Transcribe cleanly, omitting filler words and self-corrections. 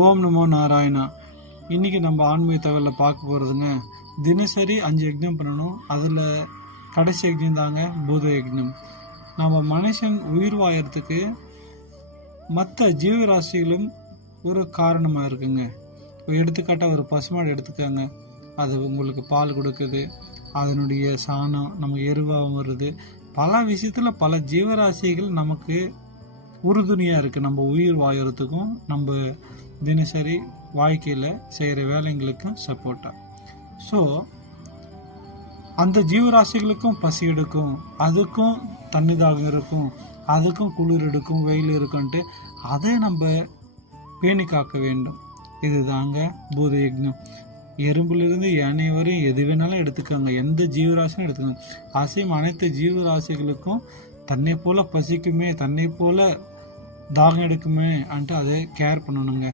ஓம் நமோ நாராயணா. இன்னைக்கு நம்ம ஆன்மீக தகவலில் பார்க்க போகிறதுங்க, தினசரி 5 யஜ்ஞம் பண்ணணும். அதில் கடைசி யஜ்ஞம் தாங்க பூத யஜ்ஞம். நம்ம மனுஷன் உயிர் வாயறதுக்கு மற்ற ஜீவராசிகளும் ஒரு காரணமாக இருக்குங்க. எடுத்துக்காட்டாக ஒரு பசுமாடு எடுத்துக்காங்க, அது உங்களுக்கு பால் கொடுக்குது, அதனுடைய சாணம் நம்ம எருவாகவும் வருது. பல விஷயத்தில் பல ஜீவராசிகள் நமக்கு உறுதுணையாக இருக்குது, நம்ம உயிர் வாயறதுக்கும் நம்ம தினசரி வாழ்க்கையில் செய்கிற வேலைங்களுக்கும் சப்போர்ட்டாக. ஸோ அந்த ஜீவராசிகளுக்கும் பசி எடுக்கும், அதுக்கும் தண்ணி தாகம் இருக்கும், அதுக்கும் குளிர் எடுக்கும், வெயில் இருக்குன்ட்டு அதை நம்ம பேணி காக்க வேண்டும். இது தாங்க பூத யஜ்ஞம். எறும்புலிருந்து யானை வரையும் எது வேணாலும் எடுத்துக்கோங்க, எந்த ஜீவராசியும் எடுத்துக்கோங்க. அசையும் அனைத்து ஜீவராசிகளுக்கும் தன்னை போல பசிக்குமே, தன்னை போல தாகம் எடுக்குமே அன்ட்டு அதை கேர் பண்ணணுங்க.